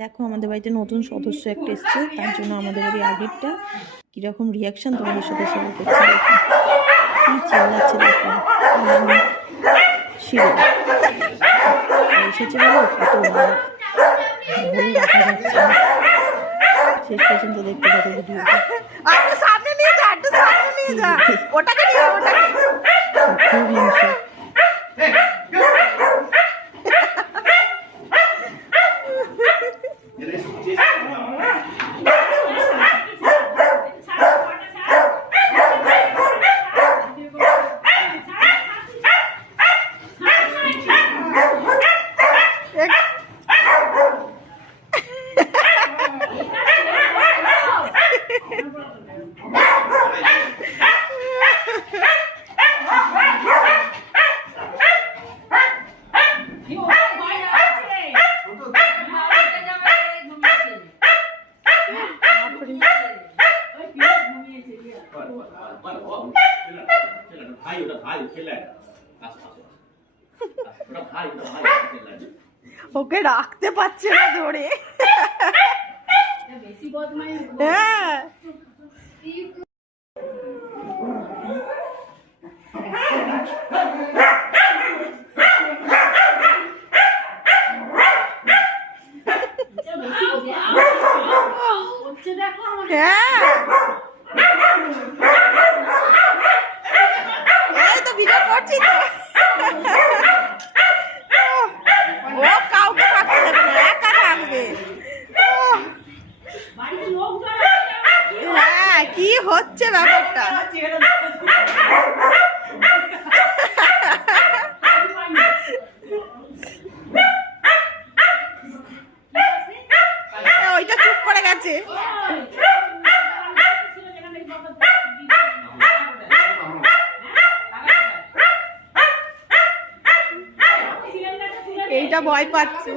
দেখো আমাদের বাড়িতে নতুন সদস্য একটা এসছে, তার জন্য আমাদের বাড়ির আগেরটা কিরকম রিয়াকশন তোমাদের সাথে শেয়ার করছি। কি চিল্লাচ্ছে দেখো, শিরো এসেছে বলো কত ধরে রাখা যাচ্ছে না। শেষ পর্যন্ত দেখতে থাকো ভিডিওটা। খুব হিংসা। ওকে রাখতে পারছে না ধরে। হ্যাঁ এই তো ভিডিও করছি তো। ও কাউকে থাকতে দেবে না, একা থাকবে। হ্যাঁ কি হচ্ছে ব্যাপারটা। ওইটা চুপ করে গেছে। এইটা ভয় পাচ্ছে।